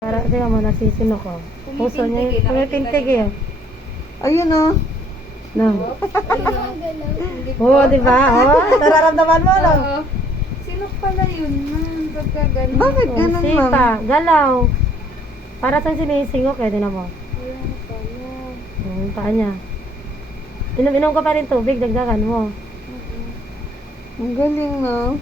Para di mo nasisino ko. Puso niya, pumitintig eh. Ayun oh. No. Hindi Oo, di ba? Oh, nararamdaman mo, no? Oo. Sino pala yun? Pagka ganun. Bakit ganun, ma'am? Sipa, galaw. Para sa sinisingok eh, di na mo. Ayun pala. Yung paa niya. Inom-inom ka pa rin tubig, dagdagan mo. Ang galing, no?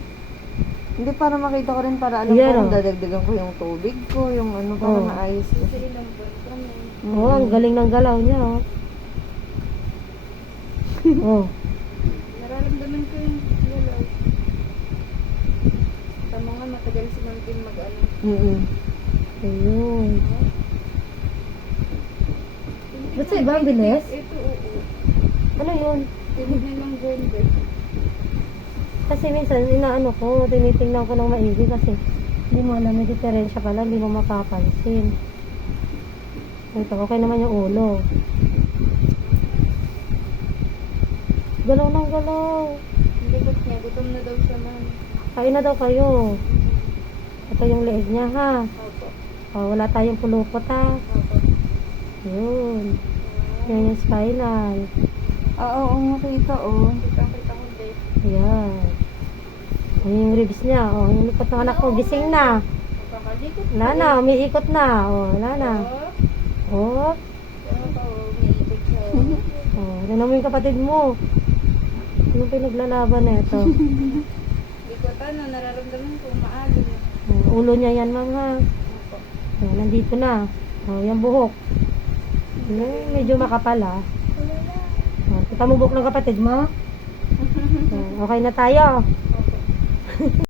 Hindi, para makita ko rin, para alam Yan, ko kung oh. dadagdagan ko yung tubig ko, yung ano, para Oh. maayos ko. Kasi ilang buwan kami. Oo, ang galing ng galaw niya, oh. Oh. Nararamdaman ko yung galaw. Tama nga, matagal si Ma'am Kim mag-ano. Ayun. Ba't sa iba ang bilis? Ito, oo. Ano yun? Tinig na lang ganda. Kasi minsan, inaano ko, tinitingnan ko ng maigi kasi hindi mo alam yung diferensya pala, hindi mo mapapansin. Ito, okay naman yung ulo. Galaw ng galaw. Ang likot niya, gutom na daw siya, Ma'am. Kain na daw kayo. Ito yung leeg niya, ha? Opo. Oh, wala tayong pulupot, ha? Opo. Yun. Yan yung spinal. Oo, nakita, oh. Kitang-kita ko, babe. Ayan. Ayan yung ribs niya. Oh, yung likot ng anak ko, gising na. Magkakalikot. Wala na, umiikot na. Oh, wala na. Oh. Ano pa, umiikot siya. Oh, ano mo yung kapatid mo? Ano pinaglalaban na ito? Ikotan na, nararamdaman ko, maalim. Oh, ulo niya yan, ma'am, ha? Opo. Oh, nandito na. Oh, yung buhok. Medyo makapal, ha? Oh, kita mo buhok ng kapatid mo? Oh, okay na tayo.